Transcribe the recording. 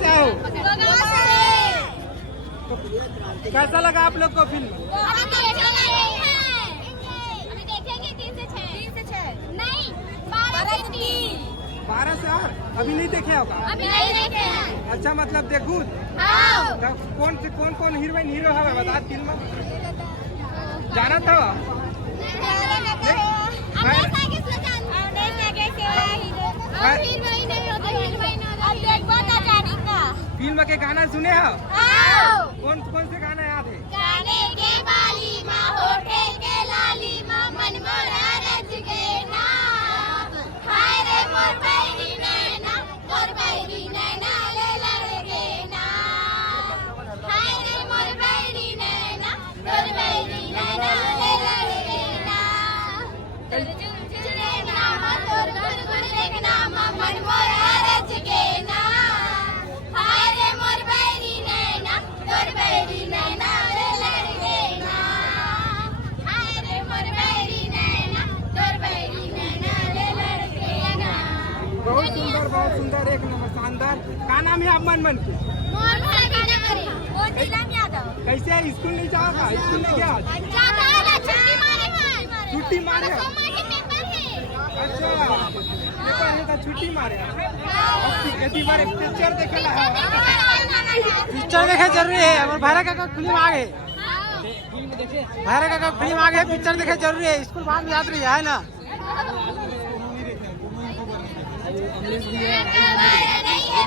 से आओ? तो कैसा लगा आप लोग को फिल्म? अभी देखेंगे 3 से 6 नहीं 12 से 3 12 से 8 अभी नहीं देखे होगा? अभी नहीं देखे हैं। अच्छा मतलब देखूं कौन से कौन हीरोइन हीरो है बता फिल्म में जाना था? फिल्म के गाना सुने हो? कौन से गाना याद है? गाने के बाली माँ होठे के लाली माँ मन मोरा रच के ना हाय रे मोर बैरी नैना तोर बैरी नैना ले लड़के ना हाय रे मोर बैरी नैना तोर बैरी नैना ले लड़के ना तोर चुचुरे नामा तोर गुरगुर देखना माँ मन मोरा रच के ना हाय रे मोर बैरी नैना तोर बैरी नैना ले लड़के ना हाय रे मोर बैरी नैना तोर बैरी नैना ले लड़के ना। बहुत सुंदर एक नंबर शानदार। का नाम है आप मन के? कैसे है स्कूल नहीं जाओगा? स्कूल नहीं गया? छुट्टी मारे? अच्छा पेपर है तो छुट्टी मारे। पिक्चर देखे पिक्चर देखे जरूरी है। और भैरा काका फिल्म आ गए, भैरा काका फिल्म आ गए, पिक्चर देखे जरूरी है। स्कूल बाद में याद रही है ना? नहीं है